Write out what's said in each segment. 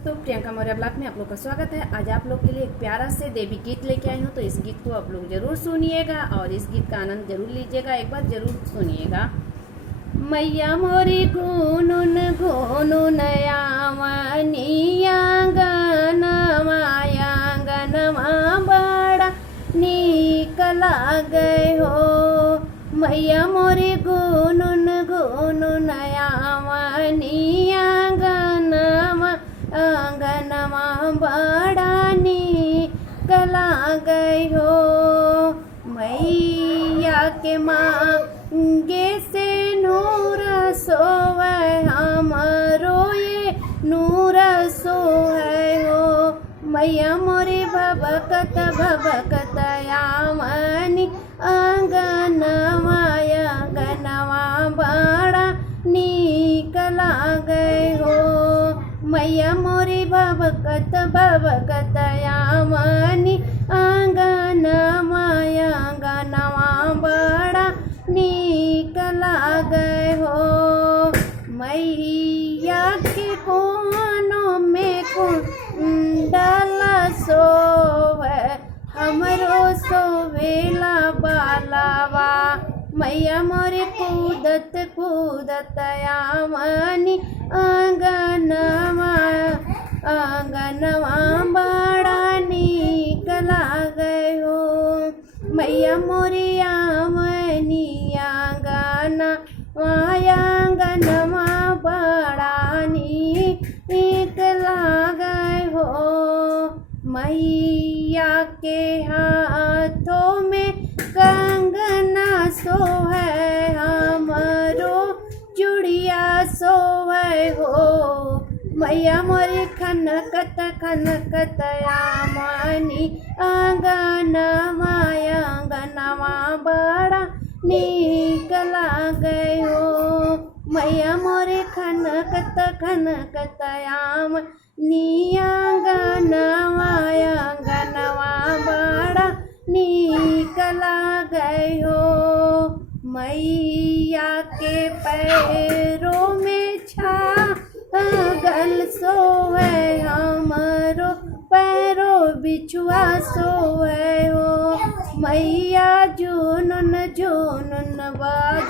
दोस्तों, प्रियंका मौर्य ब्लॉग में आप लोग का स्वागत है। आज आप लोग के लिए एक प्यारा से देवी गीत लेके आई हूँ, तो इस गीत को आप लोग जरूर सुनिएगा और इस गीत का आनंद जरूर लीजिएगा। एक बार जरूर सुनिएगा। मैया मोरी गुनुन गुनुन यावनिया गनमाया गनमा बड़ा नीक लागे हो। मैया मोरी गुनुन गुनुन यावनिया गनमा बड़ा नीक लागे हो। मैया के मांगे से नूर सोवे हमरो ये नूर सोहे हो। मैया मोरी भबकत भबकत यामनी अंगनवाया गनवा बड़ा नीक लागे हो। मैया मोरी भबकत भबकत यामनी अंगनवाया गनवा बड़ा नीक लागे हो। मैया के कोनों में कुंडल सोवे हमरो सोवेला बालावा। मैया मोरे कूदत कूदत यामनी अंगनवा बड़ा नीक लागे हो। मैया मोरी यामनी आंगनवा बड़ा नीक लागे हो। मैया के हाथों में कंगना सोहे हमरो चूड़िया सोहे हो। मैया मोरी खनकत खनकत यामनी अंगनवाया गनवा बड़ा नीक लागे हो। मैया मोरे खनकत खनकत यामनी अंगनवाया गनवा बड़ा नीक लागे हो। मैया के पैरों में छागल सोहे हमरो पैरो बिछुआ सोहे हो। मैया जुनन जुनन बाज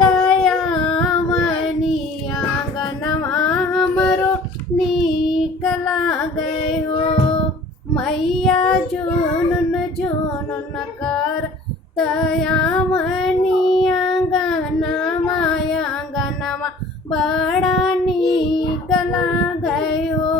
तयामनी आंगनवा हमरो नीक लागे हो। मैया जुनन जुनन कर तयामनी आंगनवाया गनवा बड़ा नीक लागे हो।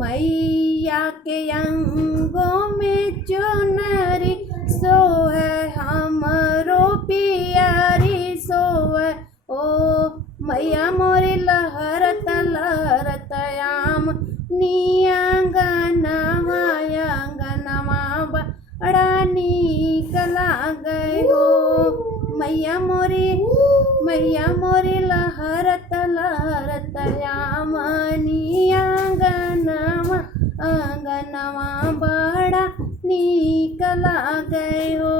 मैया के अंगों में चुनरी सोहे हमरो पियरी सोहे ओ। मैया मोरे लहरत लहरत यामनी अंगनवाया गनवा बड़ा नीक लागे हो। मैया मोरी लहरत लहरत यामनी अंगनवा बड़ा नीक लागे हो।